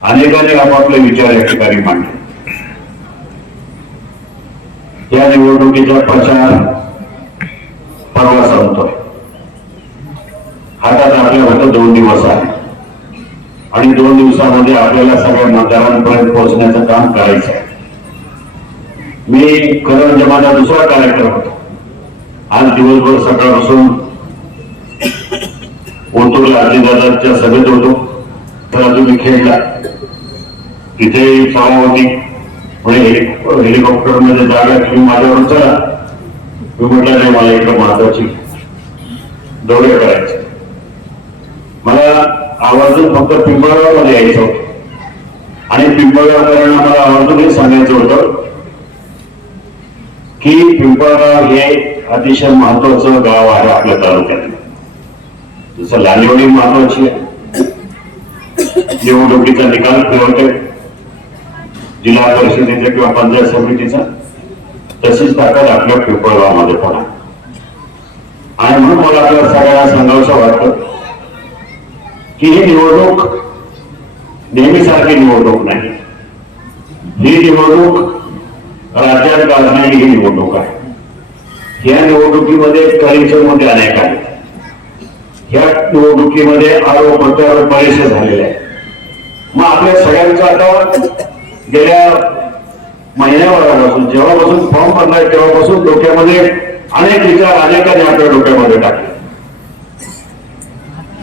अनेकांनी आपापले विचार या ठिकाणी मांडले. या निवडणुकीचा प्रचार परवा संपतोय. हातात आपल्या फक्त 2 दिवस आहे आणि 2 दिवसामध्ये आपल्याला सगळ्या मतदारांपर्यंत पोहोचण्याचं काम करायचं आहे. मी खरं म्हणजे माझा दुसरा कार्यक्रम होता. आज दिवसभर सकाळपासून ओतूरला आजीदादांच्या सभेत होतो. तर तुम्ही खेळला तिथे सभा होती. हेलिकॉप्टर मध्ये जागा तुम्ही माझ्यावर चला. मी म्हटलं नाही, मला इकडं महत्वाची दौरे करायचे. मला आवर्जून फक्त पिंपळगाव मध्ये यायचं होतं आणि पिंपळगावकरांना मला आवर्जून हे सांगायचं होतं की पिंपळगाव हे अतिशय महत्वाचं गाव आहे आपल्या तालुक्यात. जसं लालवडी महत्वाची आहे, निवडणुकीचा निकाल ठरवते जिल्हा परिषदेचा किंवा पंचायत समितीचा, तशीच ताकद आपल्या पिंपळगावमध्ये पण आहे. आणि म्हणून मला आपल्या सगळ्यांना सांगावंसं वाटतं की ही निवडणूक नेहमीसारखी निवडणूक नाही. ही निवडणूक राज्यात गाजणारी ही निवडणूक आहे. या निवडणुकीमध्ये करीचे मुद्दे अनेक आहेत. या निवडणुकीमध्ये आरोप प्रत्यारोप बरेचसे झालेले आहेत. मग आपल्या सगळ्यांचा आता गेल्या महिन्याभरापासून जेव्हापासून फॉर्म भरलाय तेव्हापासून डोक्यामध्ये अनेक विचार अनेकांनी आपल्या डोक्यामध्ये टाकले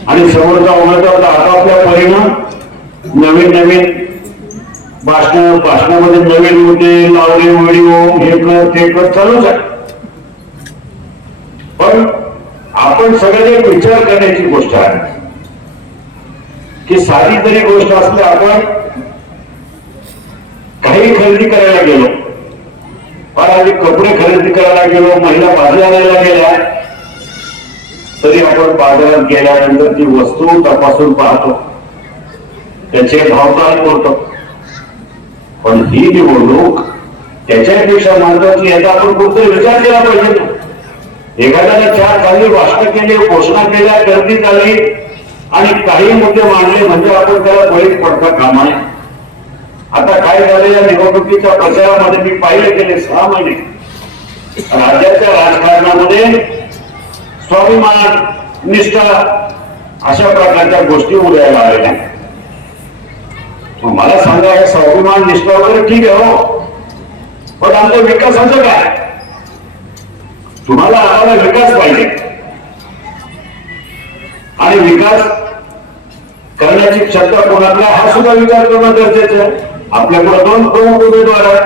आणि समोरचा उमेदवार आपापल्या परिणाम नवीन भाषणामध्ये नवीन मुद्दे लावले, व्हिडिओ हे कर ते कर चालूच आहे. पण आपण सगळे विचार करण्याची गोष्ट आहे की साधी तरी गोष्ट असते. आपण काही खरेदी करायला गेलो, फार आधी कपडे खरेदी करायला गेलो, महिला बाजार आणायला गेल्या, तरी आपण बाजारात गेल्यानंतर ती वस्तू तपासून पाहतो, त्याचे भावताल करतो. पण ही निवडणूक त्याच्यापेक्षा महत्वाची, याचा आपण कुठेतरी विचार केला पाहिजे. एखाद्याने 4 चांगली भाषण केली, घोषणा केल्या, गर्दी झाली आणि काही मुद्दे मांडले म्हणजे आपण त्याला बळीत पडता कामा नये. आता काय झालेल्या निवडणुकीच्या प्रचारामध्ये मी पाहिले गेले 6 महिने राज्याच्या राजकारणामध्ये स्वाभिमान, निष्ठा अशा प्रकारच्या गोष्टी उदयाला आलेल्या. मला सांगा, हे स्वाभिमान निष्ठा वगैरे ठीक आहे हो, पण आमच्या विकासाचं काय? तुम्हाला आम्हाला विकास पाहिजे आणि विकास करण्याची क्षमता कोणाला हा सुद्धा विचार करणं गरजेचं आहे. आपल्याकडे 2 प्रमुख उमेदवार आहेत.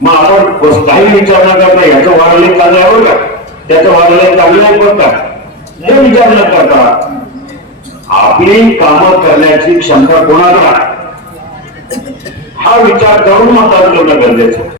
मग आपण काही विचार न करता याचं वाढले चांगलं आहे का, त्याचं वाढले चांगलं आहे पण का, हे विचार न करता आपली कामं करण्याची क्षमता कोणाला हा विचार करून मतदान करणं गरजेचं आहे.